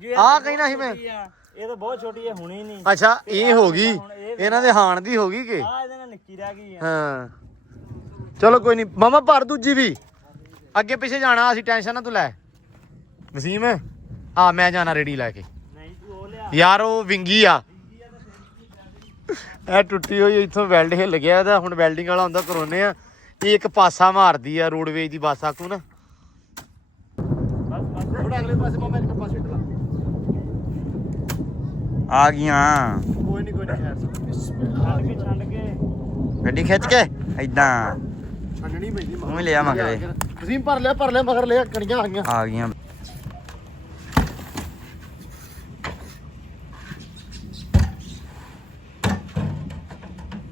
ਜੇ ਆਹ ਕਹਿਣਾ ਸੀ ਮੈਂ। ਇਹ ਤਾਂ ਬਹੁਤ ਛੋਟੀ ਹੈ, ਹੁਣੀ ਨਹੀਂ। ਅੱਛਾ ਇਹ ਹੋ ਗਈ ਇਹਨਾਂ ਦੇ ਹਾਣ ਦੀ ਹੋ ਗਈ ਕਿ ਆ ਇਹਦੇ ਨਾਲ ਨਿੱਕੀ ਰਹਿ ਗਈ ਆ। ਹਾਂ ਚਲੋ ਕੋਈ ਨਹੀਂ ਮਾਮਾ ਭਰ ਦੂਜੀ ਵੀ। ਅੱਗੇ ਪਿੱਛੇ ਜਾਣਾ ਅਸੀਂ, ਟੈਨਸ਼ਨ ਨਾ ਤੂੰ ਲੈ। ਵਸੀਮ ਆ ਮੈਂ ਜਾਣਾ ਰੇੜੀ ਲੈ ਕੇ। ਨਹੀਂ ਤੂੰ ਉਹ ਲਿਆ ਯਾਰ ਉਹ ਵਿੰਗੀ ਆ, ਇਹ ਟੁੱਟੀ ਹੋਈ ਇੱਥੋਂ ਵੈਲਡ ਹਿੱਲ ਗਿਆ ਇਹਦਾ। ਹੁਣ ਵੈਲਡਿੰਗ ਵਾਲਾ ਹੁੰਦਾ ਕਰਾਉਨੇ ਆ। ਇਹ ਇੱਕ ਪਾਸਾ ਮਾਰਦੀ ਆ ਰੋਡਵੇਜ ਦੀ ਬੱਸ ਆਕੂ ਨਾ। ਥੋੜਾ ਅਗਲੇ ਪਾਸੇ ਮਾਮਾ ਇੱਕ ਪਾਸੇ ਢਲਾ। ਆ ਗਈਆਂ ਕੋਈ ਨਹੀਂ ਛੱਡ ਕੇ ਗੱਡੀ ਖਿੱਚ ਕੇ ਏਦਾਂ ਛੱਡਣੀ ਪੈਂਦੀ। ਤੂੰ ਹੀ ਲਿਆ ਮਗਰੇ। ਵਸੀਮ ਭਰ ਲਿਆ ਮਗਰ ਲਿਆ, ਕਣੀਆਂ ਆ ਗਈਆਂ। ਆ ਗਈਆਂ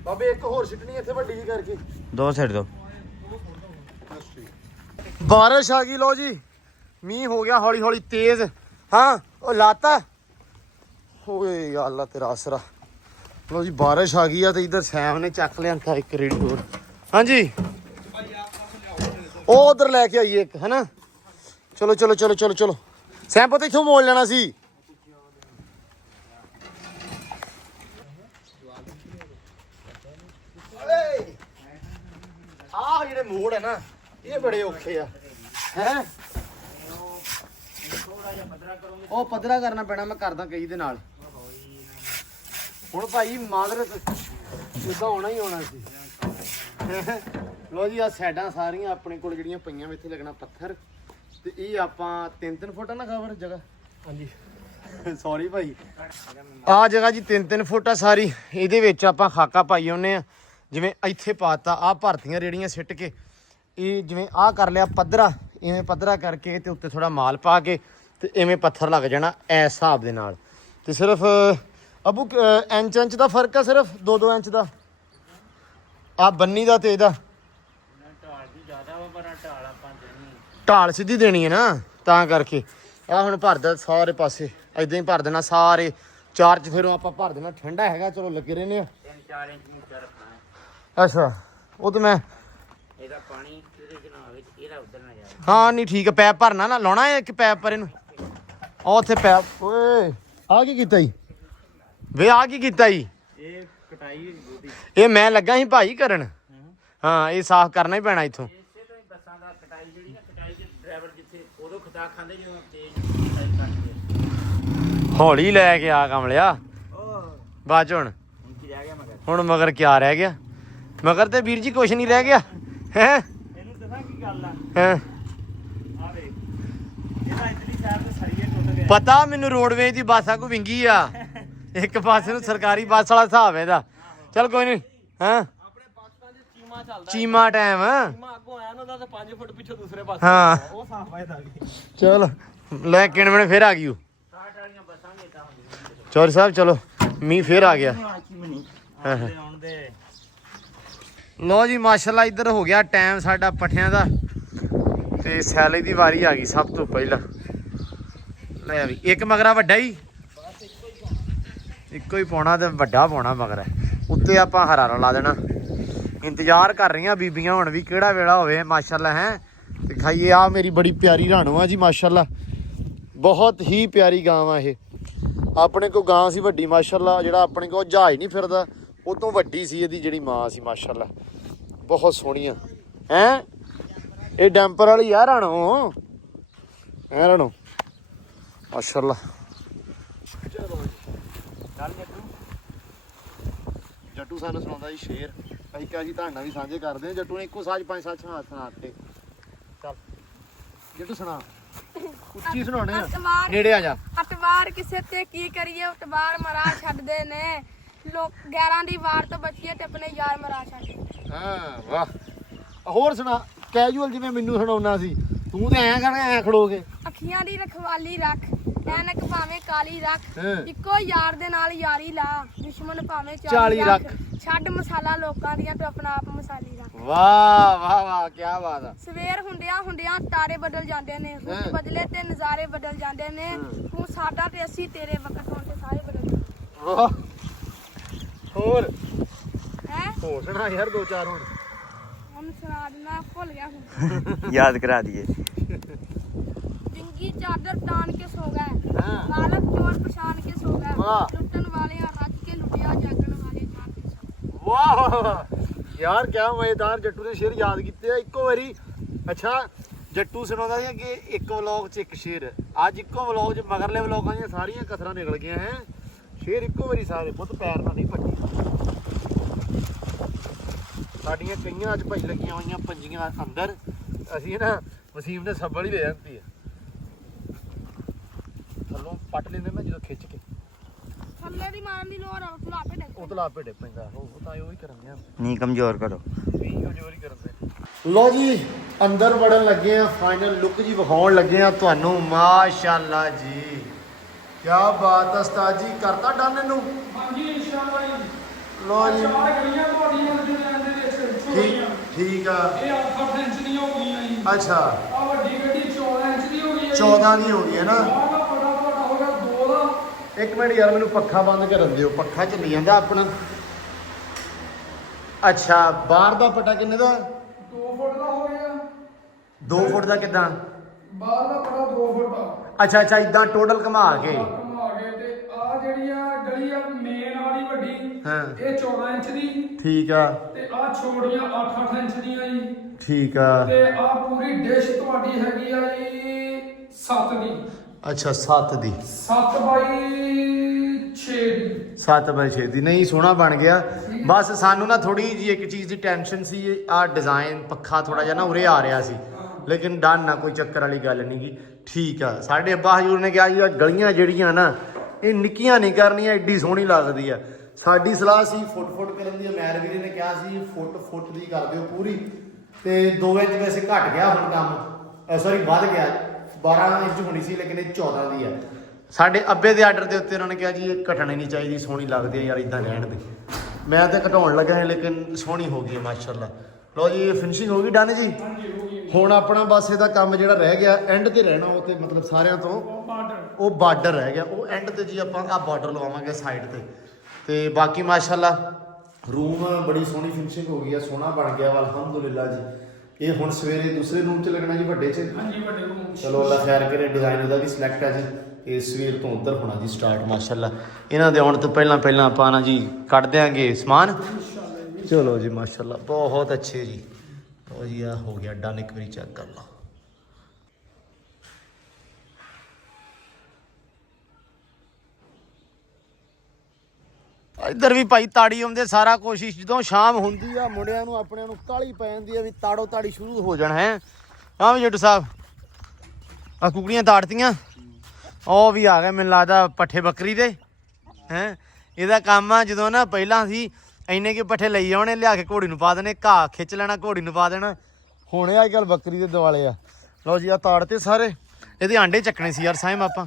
ਬਾਬੇ ਇੱਕ ਹੋਰ ਸਿੱਟਣੀ ਇੱਥੇ ਵੱਡੀ ਜੀ ਕਰਕੇ। 2 ਸਿੱਟ ਦੋ। ਬਾਰਿਸ਼ ਆ ਗਈ। ਲੋ ਜੀ ਮੀਂਹ ਹੋ ਗਿਆ ਹੌਲੀ ਹੌਲੀ ਤੇਜ਼। ਹਾਂ ਉਹ ਲਾਤਾ ਓਏ ਅੱਲਾ ਤੇਰਾ ਆਸਰਾ। ਲੋ ਜੀ ਬਾਰਿਸ਼ ਆ ਗਈ ਆ ਤੇ ਇਧਰ ਸੈਮ ਨੇ ਚੱਕ ਲਿਆਂਦਾ ਇੱਕ ਰੇੜੀ ਹੋਰ। ਹਾਂਜੀ ਉਹ ਉਧਰ ਲੈ ਕੇ ਆਈਏ ਇੱਕ ਹਨਾ। ਚਲੋ ਸੈਮ ਪਤਾ ਇੱਥੋਂ ਮੋੜ ਲੈਣਾ ਸੀ। ਆਹ ਜਿਹੜੇ ਮੋੜ ਹੈ ਨਾ ਇਹ ਬੜੇ ਔਖੇ ਆ ਹੈ। ਉਹ ਪੱਧਰਾ ਕਰਨਾ ਪੈਣਾ, ਮੈਂ ਕਰਦਾ ਕਈ ਦੇ ਨਾਲ। ਹੁਣ ਭਾਈ ਮਾਦਰਤ ਇਦਾਂ ਹੋਣਾ ਹੀ ਹੋਣਾ ਸੀ। ਲੋ ਜੀ ਆ ਸਾਈਡਾਂ ਸਾਰੀਆਂ ਆਪਣੇ ਕੋਲ ਜਿਹੜੀਆਂ ਪਈਆਂ ਇੱਥੇ ਲੱਗਣਾ ਪੱਥਰ। ਤੇ ਇਹ ਆਪਾਂ 3-3 ਫੁੱਟ ਆ ਨਾ ਖਬਰ ਜਗ੍ਹਾ। ਹਾਂਜੀ ਸੌਰੀ ਭਾਈ। ਆ ਜਗ੍ਹਾ ਜੀ 3-3 ਫੁੱਟ ਆ ਸਾਰੀ। ਇਹਦੇ ਵਿੱਚ ਆਪਾਂ ਖਾਕਾ ਪਾਈ ਆਉਂਦੇ ਆ। ਜਿਵੇਂ ਇੱਥੇ ਪਾਤਾ ਆ ਭਰਤੀਆਂ ਰੇੜੀਆਂ ਸਿੱਟ ਕੇ। ਇਹ ਜਿਵੇਂ ਆਹ ਕਰ ਲਿਆ ਪੱਧਰਾ, ਇਵੇਂ ਪੱਧਰਾ ਕਰਕੇ ਤੇ ਉੱਤੇ ਥੋੜਾ ਮਾਲ ਪਾ ਕੇ ਤੇ ਇਵੇਂ ਪੱਥਰ ਲੱਗ ਜਾਣਾ ਐ ਹਿਸਾਬ ਦੇ ਨਾਲ। ਤੇ ਸਿਰਫ ਅਬੂ ਇੰਚ ਦਾ ਫਰਕ ਆ, ਸਿਰਫ 2-2 ਇੰਚ ਦਾ ਆ ਬੰਨੀ ਦਾ ਤੇ ਇਹਦਾ। ਢਾਲ ਸਿੱਧੀ ਦੇਣੀ ਹੈ ਨਾ ਤਾਂ ਕਰਕੇ। ਆ ਹੁਣ ਭਰਦਾ ਸਾਰੇ ਪਾਸੇ ਏਦਾਂ ਹੀ ਭਰ ਦੇਣਾ ਸਾਰੇ 4 ਚ। ਫਿਰ ਆਪਾਂ ਭਰ ਦੇਣਾ। ਠੰਡਾ ਹੈਗਾ ਚਲੋ ਲੱਗੇ ਰਹਿੰਦੇ ਆ। 3-4 ਇੰਚ ਮੂਚਾ ਰੱਖਣਾ। ਅੱਛਾ ਉਹ ਤੇ ਮੈਂ ਇਹਦਾ ਪਾਣੀ ਇਹਦੇ ਚ ਨਾ ਆਵੇ, ਇਹਦਾ ਉਧਰ ਨਾ ਜਾਵੇ। ਹਾਂ ਨਹੀਂ ਠੀਕ ਹੈ। ਪੈਪ ਭਰਨਾ ਨਾ ਲਾਉਣਾ ਹੈ ਕਿ ਪੈਪ ਪਰ ਇਹਨੂੰ। ਉਹ ਉੱਥੇ ਪੈਪ। ਓਏ ਆ ਕੀ ਕੀਤਾ ਜੀ ਵੇ? ਆ ਕੀ ਕੀਤਾ ਜੀ? ਇਹ ਕਟਾਈ ਬੂਟੀ ਇਹ ਮੈਂ ਲੱਗਾ ਸੀ ਭਾਈ ਕਰਨ। ਹਾਂ ਇਹ ਸਾਫ਼ ਕਰਨਾ ਹੀ ਪੈਣਾ ਇੱਥੋਂ। ਇਸੇ ਤੋਂ ਹੀ ਬੱਸਾਂ ਦਾ ਕਟਾਈ ਜਿਹੜੀ ਨਾ, ਕਟਾਈ ਦੇ ਡਰਾਈਵਰ ਜਿੱਥੇ ਉਦੋਂ ਖਤਾ ਖਾਂਦੇ ਜਦੋਂ ਤੇਜ਼ ਕਟਾਈ ਕਰਦੇ। ਹੌਲੀ ਲੈ ਕੇ ਆ ਕਮਲਿਆ ਬਾਅਦ ਚ। ਹੁਣ ਕੀ ਰਹਿ ਗਿਆ ਮਗਰ? ਹੁਣ ਮਗਰ ਕਿਆ ਰਹਿ ਗਿਆ? ਮਗਰ ਤੇ ਵੀਰ ਜੀ ਕੁਛ ਨਹੀਂ ਰਹਿ ਗਿਆ ਹੈ। ਇਹਨੂੰ ਦੱਸਾਂ ਕੀ ਗੱਲ ਆ? ਹਾਂ ਆ ਵੇ ਇਹਦਾ ਇਤਨੀ ਸਾਈਡ ਤੋਂ ਸਰੀਏ ਟੁੱਟ ਗਿਆ। ਪਤਾ ਮੈਨੂੰ ਰੋਡਵੇਜ ਦੀ ਬੱਸ ਆ ਕੋਈ ਵਿੰਗੀ ਆ। ਇੱਕ ਪਾਸੇ ਨੂੰ ਸਰਕਾਰੀ ਬੱਸ ਵਾਲਾ ਹਿਸਾਬ ਇਹਦਾ। ਚੱਲ ਕੋਈ ਨਹੀਂ। ਹਾਂ ਆਪਣੇ ਪਾਕਿਸਤਾਨ ਚ ਚੀਮਾ ਚੱਲਦਾ। ਚੀਮਾ ਟਾਈਮ। ਚੀਮਾ ਅੱਗੋਂ ਆਇਆ ਨਾ ਉਹਦਾ ਤੇ 5 ਫੁੱਟ ਪਿੱਛੇ ਦੂਸਰੇ ਪਾਸੇ। ਹਾਂ ਉਹ ਸਾਫ ਆਇਆ ਤਾਂ ਚਲ ਲੈ ਕਿਣਵਣ ਫਿਰ ਆ ਗਈ ਉਹ। 60 ਵਾਲੀਆਂ ਬੱਸਾਂ ਵੀ ਚੌਧਰੀ ਸਾਹਿਬ ਚਲੋ ਮੀਂਹ ਫੇਰ ਆ ਗਿਆ। ਆਉਣ ਦੇ ਲੋ ਜੀ ਮਾਸ਼ਾਅੱਲਾ ਇੱਧਰ ਹੋ ਗਿਆ ਟਾਈਮ ਸਾਡਾ ਪੱਠਿਆਂ ਦਾ ਤੇ ਸੈਲੇ ਦੀ ਵਾਰੀ ਆ ਗਈ ਸਭ ਤੋਂ ਪਹਿਲਾਂ। ਲੈ ਵੀ ਇੱਕ ਮਗਰਾ ਵੱਡਾ ਹੀ ਇੱਕੋ ਹੀ ਪਾਉਣਾ ਤੇ ਵੱਡਾ ਪਾਉਣਾ ਮਗਰ ਉੱਤੇ ਆਪਾਂ ਹਰਾ ਲਾ ਦੇਣਾ। ਇੰਤਜ਼ਾਰ ਕਰ ਰਹੀਆਂ ਬੀਬੀਆਂ ਹੁਣ ਵੀ ਕਿਹੜਾ ਵੇਲਾ ਹੋਵੇ ਮਾਸ਼ਾਅੱਲਾ ਹੈ ਤੇ ਖਾਈਏ। ਆ ਮੇਰੀ ਬੜੀ ਪਿਆਰੀ ਰਾਣੋ ਆ ਜੀ ਮਾਸ਼ਾਅੱਲਾ, ਬਹੁਤ ਹੀ ਪਿਆਰੀ ਗਾਂ ਆ ਇਹ। ਆਪਣੇ ਕੋਲ ਗਾਂ ਸੀ ਵੱਡੀ ਮਾਸ਼ਾਅੱਲਾ, ਜਿਹੜਾ ਆਪਣੇ ਕੋਲ ਜਹਾਜ਼ ਨਹੀਂ ਫਿਰਦਾ ਉਹ ਤੋਂ ਵੱਡੀ ਸੀ ਇਹਦੀ ਜਿਹੜੀ ਮਾਂ ਸੀ ਮਾਸ਼ਾਅੱਲਾ, ਬਹੁਤ ਸੋਹਣੀਆਂ ਹੈ। ਇਹ ਡੈਂਪਰ ਵਾਲੀ ਆ ਰਾਣੋ, ਐ ਰਾਣੋ ਮਾਸ਼ਾਅੱਲਾ। ਜੱਟੂ ਸਾਨੂੰ ਸੁਣਾਉਂਦਾ ਜੀ ਸ਼ੇਰ, ਅਸੀਂ ਕਿਹਾ ਜੀ ਤੁਹਾਡਾ ਵੀ ਸਾਂਝੇ ਕਰਦੇ ਹਾਂ। ਜੱਟੂ ਨੇ ਇੱਕੋ ਸਾਜ 5-7 ਸੁਣਾਤੇ। ਚੱਲ ਜੱਟੂ ਸੁਣਾ, ਉੱਚੀ ਸੁਣਾਉਣੇ ਆ, ਨੇੜੇ ਆ ਜਾ। ਅਤਵਾਰ ਕਿਸੇ ਤੇ ਕੀ ਕਰੀਏ, ਉਤਵਾਰ ਮਰਾ ਛੱਡਦੇ ਨੇ ਲੋਕ। ਗੈਰਾਂ ਦੀ ਵਾਰ ਤੋਂ ਬਚੀਏ ਤੇ ਆਪਣੇ ਯਾਰ ਮਰਾ ਛੱਡਦੇ। ਹਾਂ ਵਾਹ। ਹੋਰ ਸੁਣਾ ਕੈਜੂਅਲ ਜਿਵੇਂ ਮੈਨੂੰ ਸੁਣਾਉਣਾ ਸੀ, ਤੂੰ ਤੇ ਐਂ ਕਰਨਾ ਐਂ ਖੜੋਗੇ। ਅੱਖੀਆਂ ਦੀ ਰਖਵਾਲੀ ਰੱਖ, ਐਨਕ ਭਾਵੇਂ ਕਾਲੀ ਰੱਖ, ਇੱਕੋ ਯਾਰ ਦੇ ਨਾਲ ਯਾਰੀ ਲਾ, ਦੁਸ਼ਮਣ ਭਾਵੇਂ 40 ਰੱਖ। ਛੱਡ ਮਸਾਲਾ ਲੋਕਾਂ ਦੀਆਂ ਤੇ ਆਪਣਾ ਆਪ ਮਸਾਲੀ ਰੱਖ। ਵਾਹ ਵਾਹ ਵਾਹ, ਕੀ ਬਾਤ ਆ। ਸਵੇਰ ਹੁੰਦਿਆਂ ਤਾਰੇ ਬਦਲ ਜਾਂਦੇ ਨੇ, ਰੁੱਤ ਬਦਲੇ ਤੇ ਨਜ਼ਾਰੇ ਬਦਲ ਜਾਂਦੇ ਨੇ। ਤੂੰ ਸਾਡਾ ਤੇ ਅਸੀਂ ਤੇਰੇ, ਵਕਤ ਹੋਣ ਤੇ ਸਾਰੇ ਬਦਲ ਜਾਂਦੇ। ਵਾਹ। ਹੋਰ ਹੈ ਹੋਰ ਸੁਣਾ ਯਾਰ 2-4 ਹੁਣ ਸੁਣਾ ਦੇਣਾ, ਭੁੱਲ ਗਿਆ ਹੁਣ। ਯਾਦ ਕਰਾ ਦਈਏ। ਪਿੰਗੀ ਚਾਦਰ ਤਾਣ ਕੇ ਸੋ ਗਏ, ਮਾਲਕ ਚੋਰ ਪਛਾਣ ਕੇ ਸੋ ਗਏ। ਲੁੱਟਣ ਵਾਲਿਆਂ ਰੱਜ ਕੇ ਲੁੱਟਿਆ, ਜਾਗਣ ਵਾਲੇ ਜਾਗ ਕੇ ਸੋ। ਵਾਹ ਯਾਰ ਕਿਆ ਮਜ਼ੇਦਾਰ ਜੱਟੂ ਨੇ ਸ਼ੇਰ ਯਾਦ ਕੀਤੇ ਆ ਇੱਕੋ ਵਾਰੀ। ਅੱਛਾ ਜੱਟੂ ਸੁਣਾਉਂਦਾ ਸੀ ਕਿ ਇੱਕ ਵਲੌਗ 'ਚ ਇੱਕ ਸ਼ੇਰ, ਅੱਜ ਇੱਕੋ ਵਲੌਗ 'ਚ ਮਗਰਲੇ ਵਲੌਗਾਂ ਦੀਆਂ ਸਾਰੀਆਂ ਕਥਰਾਂ ਨਿਕਲ ਗਈਆਂ ਹੈ। ਸ਼ੇਰ ਇੱਕੋ ਵਾਰੀ ਸਾਰੇ ਪੁੱਤ ਪੈਰ ਨਾਲ ਨਹੀਂ ਪੱਟੀ। ਸਾਡੀਆਂ ਕਈਆਂ ਅੱਜ ਭਾਈ ਲੱਗੀਆਂ ਹੋਈਆਂ ਪੰਜੀਆਂ ਅੰਦਰ, ਅਸੀਂ ਨਾ ਵਸੀਮ ਨੇ ਸੱਬਲ ਹੀ ਦੇ ਜਾਂਦੀ ਹੈ ਥੱਲੋਂ ਪੱਟ ਲੈਂਦੇ ਮੈਂ ਜਦੋਂ ਖਿੱਚ ਕੇ। ਥੱਲੇ ਦੀ ਮਾਰਨ ਦੀ ਲੋੜ ਆ, ਫਲਾਪੇ ਡੱਕ। ਉਹ ਤਲਾ ਪੇੜੇ ਪੈਂਦਾ ਉਹ ਤਾਂ ਉਹ ਹੀ ਕਰਨ ਗਿਆ। ਨੀ ਕਮਜ਼ੋਰ ਕਰੋ। ਕਮਜ਼ੋਰੀ ਕਰਦੇ। ਲੋ ਜੀ ਅੰਦਰ ਵੜਨ ਲੱਗੇ ਆ, ਫਾਈਨਲ ਲੁੱਕ ਜੀ ਵਿਖਾਉਣ ਲੱਗੇ ਆ ਤੁਹਾਨੂੰ। ਮਾਸ਼ਾਅੱਲਾ ਜੀ ਕੀ ਬਾਤ ਹੈ ਉਸਤਾਦ ਜੀ, ਕਰਤਾ ਡਨ ਇਹਨੂੰ। ਹਾਂਜੀ ਇਨਸ਼ਾਅੱਲਾ ਜੀ। ਲੋ ਜੀ ਚਾਰ ਗਲੀਆਂ ਤੁਹਾਡੀਆਂ ਮੰਜ਼ਿਲਾਂ ਦੇ ਵਿੱਚ ਛੋਟੀਆਂ। ਠੀਕ ਆ। ਇਹ 8 ਇੰਚ ਦੀਆਂ ਹੋ ਗਈਆਂ ਜੀ। ਅੱਛਾ ਆ ਵੱਡੀ ਗੱਡੀ 14 ਇੰਚ ਦੀ ਹੋ ਗਈ ਹੈ ਜੀ। 14 ਦੀ ਹੋ ਗਈ ਹੈ ਨਾ। ਆਹ ਦਾ ਬੜਾ ਹੋ ਗਿਆ 2 ਦਾ। ਇੱਕ ਮਿੰਟ ਯਾਰ ਮੈਨੂੰ ਪੱਖਾ ਬੰਦ ਕਰਨ ਦਿਓ, ਪੱਖਾ ਚੱਲੀ ਜਾਂਦਾ ਆਪਣਾ। ਅੱਛਾ ਬਾਹਰ ਦਾ ਪਟਾ ਕਿੰਨੇ ਦਾ? 2 ਫੁੱਟ ਦਾ ਹੋ ਗਿਆ। 2 ਫੁੱਟ ਦਾ ਕਿਦਾਂ? ਬਾਹਰ ਦਾ ਪੜਾ 2 ਫੁੱਟ ਦਾ। ਅੱਛਾ ਅੱਛਾ ਇਦਾਂ ਟੋਟਲ ਘੁਮਾ ਕੇ। ਘੁਮਾ ਕੇ ਤੇ ਆ ਜਿਹੜੀ ਆ ਗਲੀ ਆ ਮੇਨ ਵਾਲੀ ਵੱਡੀ, ਇਹ 14 ਇੰਚ ਦੀ। ਠੀਕ ਆ। ਤੇ ਆ ਛੋਟੀਆਂ 8 ਇੰਚ ਦੀਆਂ ਜੀ। ਠੀਕ ਆ। ਤੇ ਆ ਪੂਰੀ ਡਿਸ਼ ਤੁਹਾਡੀ ਹੈਗੀ ਆ ਜੀ 7 ਦੀ। ਅੱਛਾ 7 ਦੀ। 7 ਬਾਈ 6 ਦੀ। 7x6 ਦੀ। ਨਹੀਂ ਸੋਹਣਾ ਬਣ ਗਿਆ। ਬਸ ਸਾਨੂੰ ਨਾ ਥੋੜੀ ਜੀ ਇੱਕ ਚੀਜ਼ ਦੀ ਟੈਨਸ਼ਨ ਸੀ, ਆ ਡਿਜ਼ਾਈਨ ਪੱਖਾ ਥੋੜਾ ਜਿਹਾ ਨਾ ਉਰੇ ਆ ਰਿਹਾ ਸੀ, ਲੇਕਿਨ ਡਨ ਨਾ, ਕੋਈ ਚੱਕਰ ਵਾਲੀ ਗੱਲ ਨਹੀਂ ਗੀ। ਠੀਕ ਆ। ਸਾਡੇ ਅੱਬਾ ਹਜੂਰ ਨੇ ਕਿਹਾ ਜੀ ਆ ਗਲੀਆਂ ਜਿਹੜੀਆਂ ਨਾ ਇਹ ਨਿੱਕੀਆਂ ਨਹੀਂ ਕਰਨੀਆਂ, ਐਡੀ ਸੋਹਣੀ ਲੱਗਦੀ ਆ। ਸਾਡੀ ਸਲਾਹ ਸੀ ਫੁੱਟ ਕਰਨ ਦੀ। ਮੈਰ ਵੀਰੇ ਨੇ ਕਿਹਾ ਸੀ ਫੁੱਟ ਦੀ ਕਰ ਦਿਓ ਪੂਰੀ, ਤੇ 2 ਇੰਚ ਵੈਸੇ ਘਟ ਗਿਆ ਹੁਣ ਕੰਮ, ਸੌਰੀ ਵੱਧ ਗਿਆ। 12 ਇੰਚ ਹੋਣੀ ਸੀ ਲੇਕਿਨ ਇਹ 14 ਦੀ ਆ। ਸਾਡੇ ਅੱਬੇ ਦੇ ਆਰਡਰ ਦੇ ਉੱਤੇ ਉਹਨਾਂ ਨੇ ਕਿਹਾ ਜੀ ਇਹ ਘਟਣੀ ਨਹੀਂ ਚਾਹੀਦੀ, ਸੋਹਣੀ ਲੱਗਦੀ ਹੈ ਯਾਰ, ਇਦਾਂ ਰਹਿਣ ਦੇ। ਮੈਂ ਤਾਂ ਘਟਾਉਣ ਲੱਗਾ ਲੇਕਿਨ ਸੋਹਣੀ ਹੋ ਗਈ ਹੈ ਮਾਸ਼ਾਅੱਲਾ। ਲਓ ਜੀ ਫਿਨਿਸ਼ਿੰਗ ਹੋ ਗਈ ਡਨ ਜੀ। ਹੁਣ ਆਪਣਾ ਬਸ ਇਹਦਾ ਕੰਮ ਜਿਹੜਾ ਰਹਿ ਗਿਆ ਐਂਡ ਤੇ ਰਹਿਣਾ, ਉਹ ਤੇ ਮਤਲਬ ਸਾਰਿਆਂ ਤੋਂ ਉਹ ਬਾਰਡਰ ਰਹਿ ਗਿਆ, ਉਹ ਐਂਡ ਤੇ ਜੀ ਆਪਾਂ ਆ ਬਾਰਡਰ ਲਵਾਵਾਂਗੇ ਸਾਈਡ ਤੇ ਬਾਕੀ ਮਾਸ਼ਾਅੱਲਾ ਰੂਮ ਬੜੀ ਸੋਹਣੀ ਫਿਨਿਸ਼ਿੰਗ ਹੋ ਗਈ ਆ, ਸੋਹਣਾ ਬਣ ਗਿਆ ਵਾ ਅਲਹਮਦੁਲਿਲਾ ਜੀ। ਇਹ ਹੁਣ ਸਵੇਰੇ ਦੂਸਰੇ ਰੂਮ 'ਚ ਲੱਗਣਾ ਜੀ, ਵੱਡੇ 'ਚ। ਹਾਂਜੀ ਵੱਡੇ ਰੂਮ। ਚਲੋ ਅੱਲਾ ਖੈਰ ਕਰੇ, ਡਿਜ਼ਾਈਨ ਉਹਦਾ ਵੀ ਸਿਲੈਕਟ ਹੈ ਜੀ। ਇਹ ਸਵੇਰ ਤੋਂ ਉੱਧਰ ਹੋਣਾ ਜੀ ਸਟਾਰਟ ਮਾਸ਼ਾਅੱਲਾ। ਇਹਨਾਂ ਦੇ ਆਉਣ ਤੋਂ ਪਹਿਲਾਂ ਆਪਾਂ ਨਾ ਜੀ ਕੱਢ ਦਿਆਂਗੇ ਸਮਾਨ। ਚਲੋ ਜੀ ਮਾਸ਼ਾਅੱਲਾ ਬਹੁਤ ਅੱਛੇ ਜੀ। ਉਹ ਜੀ ਆ ਹੋ ਗਿਆ ਡਨ, ਇੱਕ ਵਾਰੀ ਚੈੱਕ ਕਰ ਲਓ। ਇੱਧਰ ਵੀ ਭਾਈ ਤਾੜੀ ਆਉਂਦੇ ਸਾਰਾ ਕੋਸ਼ਿਸ਼, ਜਦੋਂ ਸ਼ਾਮ ਹੁੰਦੀ ਆ ਮੁੰਡਿਆਂ ਨੂੰ ਆਪਣਿਆਂ ਨੂੰ ਕਾਹਲੀ ਪੈ ਜਾਂਦੀ ਆ ਵੀ ਤਾੜੋ ਤਾੜੀ ਸ਼ੁਰੂ ਹੋ ਜਾਣਾ ਹੈ। ਹਾਂ ਵੀ ਜੱਟੂ ਸਾਹਿਬ ਆ ਕੁਕੜੀਆਂ ਤਾੜਤੀਆਂ, ਉਹ ਵੀ ਆ ਗਏ ਮੈਨੂੰ ਲੱਗਦਾ ਪੱਠੇ ਬੱਕਰੀ ਦੇ ਹੈ। ਇਹਦਾ ਕੰਮ ਆ ਜਦੋਂ ਨਾ ਪਹਿਲਾਂ ਸੀ ਇੰਨੇ ਕਿ ਪੱਠੇ ਲਈ ਆਉਣੇ, ਲਿਆ ਕੇ ਘੋੜੀ ਨੂੰ ਪਾ ਦੇਣੇ, ਘਾਹ ਖਿੱਚ ਲੈਣਾ, ਘੋੜੀ ਨੂੰ ਪਾ ਦੇਣਾ। ਹੁਣ ਅੱਜ ਕੱਲ੍ਹ ਬੱਕਰੀ ਦੇ ਦੁਆਲੇ ਆ। ਲਓ ਜੀ ਆ ਤਾੜਤੇ ਸਾਰੇ। ਇਹਦੇ ਆਂਡੇ ਚੱਕਣੇ ਸੀ ਯਾਰ ਸਾਇਮ, ਆਪਾਂ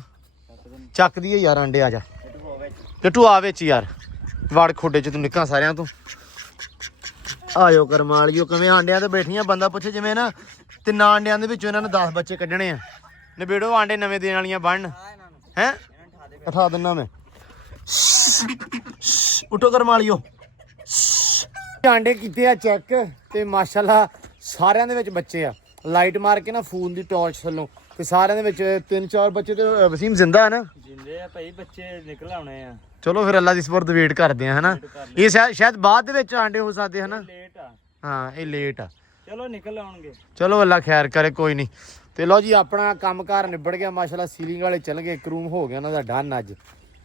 ਚੱਕ ਦਈਏ ਯਾਰ ਆਂਡੇ। ਆ ਜਾ ਜੱਟੂ ਆ ਵਿੱਚ ਯਾਰ ਵੜ ਖੋਡੇ ਚ ਤੂੰ ਨਿੱਕਾਂ ਸਾਰਿਆਂ ਤੋਂ ਆਇਓ ਕਰਮਾਲੀਓ ਕਿਵੇਂ ਆਂਡਿਆਂ ਤੇ ਬੈਠੀਆਂ ਬੰਦਾ ਪੁੱਛੇ ਜਿਵੇਂ ਨਾ ਤਿੰਨਾਂ ਆਂਡਿਆਂ ਦੇ ਵਿੱਚੋਂ ਇਹਨਾਂ ਨੇ 10 ਬੱਚੇ ਕੱਢਣੇ ਆ ਨਿਬੇੜੋ ਆਂਡੇ ਨਵੇਂ ਦੇਣ ਵਾਲੀਆਂ ਬਣਨ ਹੈ ਉਠਾ ਦਿੰਨਾ ਮੈਂ ਉਠੋ ਕਰਮਾਲੀਓ ਆਂਡੇ ਕੀਤੇ ਆ ਚੈੱਕ ਤੇ ਮਾਸ਼ਾਅੱਲਾ ਸਾਰਿਆਂ ਦੇ ਵਿੱਚ ਬੱਚੇ ਆ ਲਾਈਟ ਮਾਰ ਕੇ ਨਾ ਫੋਨ ਦੀ ਟਾਰਚ ਥੱਲੋਂ ਤੇ ਸਾਰਿਆਂ ਦੇ ਵਿੱਚ 3-4 ਬੱਚੇ ਤੇ ਵਸੀਮ ਜ਼ਿੰਦਾ ਹੈ ਨਾ ਜਿੰਦੇ ਆ ਭਾਈ ਬੱਚੇ ਨਿਕਲ ਆਉਣੇ ਆ ਚਲੋ ਫਿਰ ਅੱਲਾ ਦੀ ਸਪੁਰਦ ਵੇਟ ਕਰਦੇ ਆ ਹਨਾ ਇਹ ਸ਼ਾਇਦ ਬਾਅਦ ਦੇ ਵਿੱਚ ਆਂਡੇ ਹੋ ਸਕਦੇ ਹਨਾ ਲੇਟ ਆ ਹਾਂ ਇਹ ਲੇਟ ਆ ਚਲੋ ਨਿਕਲ ਆਉਣਗੇ ਚਲੋ ਅੱਲਾ ਖੈਰ ਕਰੇ ਕੋਈ ਨਹੀਂ ਤੇ ਲਓ ਜੀ ਆਪਣਾ ਕੰਮਕਾਰ ਨਿਬੜ ਗਿਆ ਮਾਸ਼ਾਅੱਲਾ ਸੀਲਿੰਗ ਵਾਲੇ ਚੱਲ ਗਏ ਇੱਕ ਰੂਮ ਹੋ ਗਿਆ ਉਹਨਾਂ ਦਾ ਡਨ ਅੱਜ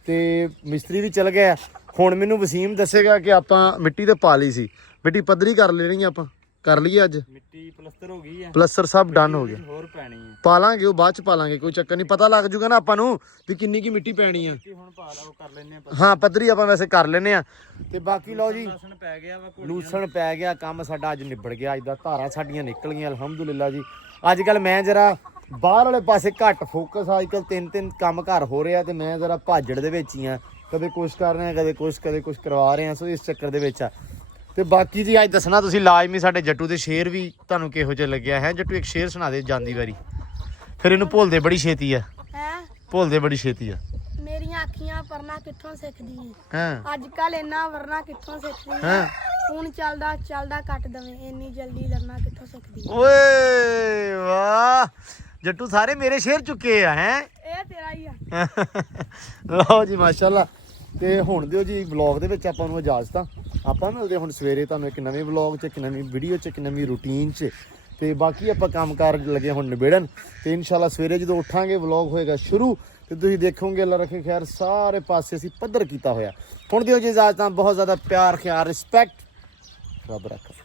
ਤੇ ਮਿਸਤਰੀ ਵੀ ਚੱਲ ਗਏ ਹੁਣ ਮੈਨੂੰ ਵਸੀਮ ਦੱਸੇਗਾ ਕਿ ਆਪਾਂ ਮਿੱਟੀ ਤੇ ਪਾ ਲਈ ਸੀ ਮਿੱਟੀ ਪੱਧਰੀ ਕਰ ਲੈਣੀ ਆਪਾਂ ਕਰ ਲਈਏ ਅੱਜ ਮਿੱਟੀ ਪਲਸਤਰ ਹੋ ਗਈ ਆ ਪਲਸਟਰ ਸਭ ਡਨ ਹੋ ਗਿਆ ਹੋਰ ਪੈਣੀ ਆ ਪਾ ਲਾਂਗੇ ਉਹ ਬਾਅਦ ਚ ਪਾ ਲਾਂਗੇ ਕੋਈ ਚੱਕਰ ਨਹੀਂ ਪਤਾ ਲੱਗ ਜੂਗਾ ਨਾ ਆਪਾਂ ਨੂੰ ਵੀ ਕਿੰਨੀ ਕੀ ਮਿੱਟੀ ਪੈਣੀ ਆ ਕਿ ਹੁਣ ਪਾ ਲਾ ਉਹ ਕਰ ਲੈਨੇ ਆ ਹਾਂ ਪੱਧਰੀ ਆਪਾਂ ਵੈਸੇ ਕਰ ਲੈਨੇ ਆ ਤੇ ਬਾਕੀ ਲਓ ਜੀ ਲਸਣ ਪੈ ਗਿਆ ਵਾ ਲੂਸਣ ਪੈ ਗਿਆ ਕੰਮ ਸਾਡਾ ਅੱਜ ਨਿਬੜ ਗਿਆ ਅੱਜ ਦਾ ਧਾਰਾਂ ਸਾਡੀਆਂ ਨਿਕਲ ਗਈਆਂ ਅਲਹਮਦੁਲਿਲਾ ਜੀ ਅੱਜ ਕੱਲ ਮੈਂ ਜਰਾ ਬਾਹਰ ਵਾਲੇ ਪਾਸੇ ਘੱਟ ਫੋਕਸ ਅੱਜ ਕੱਲ ਤਿੰਨ ਕੰਮ ਘਰ ਹੋ ਰਿਹਾ ਤੇ ਮੈਂ ਜਰਾ ਭਾਜੜ ਦੇ ਵਿੱਚ ਹੀ ਆ ਕਦੇ ਕੁਛ ਕਰ ਰਹੇ ਆ ਕਦੇ ਕੁਛ ਕਰਵਾ ਰਹੇ ਆ ਸੋ ਇਸ ਚੱਕਰ ਦੇ ਵਿੱਚ ਆ ਤੇ ਬਾਕੀ ਜੀ ਅੱਜ ਦੱਸਣਾ ਤੁਸੀਂ ਲਾਜ਼ਮੀ ਸਾਡੇ ਜੱਟੂ ਦੇ ਸ਼ੇਰ ਵੀ ਤੁਹਾਨੂੰ ਕਿਹੋ ਜਿਹਾ ਲੱਗਿਆ ਹੈ ਜੱਟੂ ਇੱਕ ਸ਼ੇਰ ਸੁਣਾ ਦੇ ਜਾਂਦੀ ਵਾਰੀ ਫਿਰ ਇਹਨੂੰ ਭੁੱਲਦੇ ਬੜੀ ਛੇਤੀ ਆ ਹੈ ਭੁੱਲਦੇ ਬੜੀ ਛੇਤੀ ਆ ਮੇਰੀਆਂ ਅੱਖੀਆਂ ਪਰਨਾ ਕਿੱਥੋਂ ਸਿੱਖਦੀ ਏ ਹਾਂ ਅੱਜ ਕੱਲ ਇੰਨਾ ਵਰਨਾ ਕਿੱਥੋਂ ਸਿੱਖਦੀ ਹਾਂ ਏ ਹੁਣ ਚੱਲਦਾ ਕੱਟ ਦਵੇਂ ਇੰਨੀ ਜਲਦੀ ਲੜਨਾ ਕਿੱਥੋਂ ਸਿੱਖਦੀ ਏ ਓਏ ਵਾਹ ਜੱਟੂ ਸਾਰੇ ਮੇਰੇ ਸ਼ੇਰ ਚੁੱਕੇ ਆ ਹੈ ਇਹ ਤੇਰਾ ਹੀ ਆ ਲਓ ਜੀ ਮਾਸ਼ਾਅੱਲਾ ਤੇ ਹੁਣ ਦਿਓ ਜੀ ਵਲੌਗ ਦੇ ਵਿੱਚ ਆਪਾਂ ਨੂੰ ਇਜਾਜ਼ਤਾਂ ਆਪਾਂ ਮਿਲਦੇ ਹੁਣ ਸਵੇਰੇ ਤੁਹਾਨੂੰ ਇੱਕ ਨਵੇਂ ਵਲੌਗ 'ਚ ਇੱਕ ਨਵੀਂ ਵੀਡੀਓ 'ਚ ਇੱਕ ਨਵੀਂ ਰੂਟੀਨ 'ਚ ਤੇ ਬਾਕੀ ਆਪਾਂ ਕੰਮਕਾਰ ਲੱਗੇ ਹੁਣ ਨਿਬੇੜਨ ਤੇ ਇਨਸ਼ਾਅੱਲਾ ਸਵੇਰੇ ਜਦੋਂ ਉੱਠਾਂਗੇ ਵਲੌਗ ਹੋਏਗਾ ਸ਼ੁਰੂ ਤੇ ਤੁਸੀਂ ਦੇਖੋਗੇ ਅੱਲਾ ਰੱਖੇ ਖੈਰ ਸਾਰੇ ਪਾਸੇ ਅਸੀਂ ਪੱਧਰ ਕੀਤਾ ਹੋਇਆ ਹੁਣ ਦਿਓ ਜੀ ਇਜਾਜ਼ਤਾਂ ਬਹੁਤ ਜ਼ਿਆਦਾ ਪਿਆਰ ਖਿਆਲ ਰਿਸਪੈਕਟ ਰੱਬ ਰੱਖੇ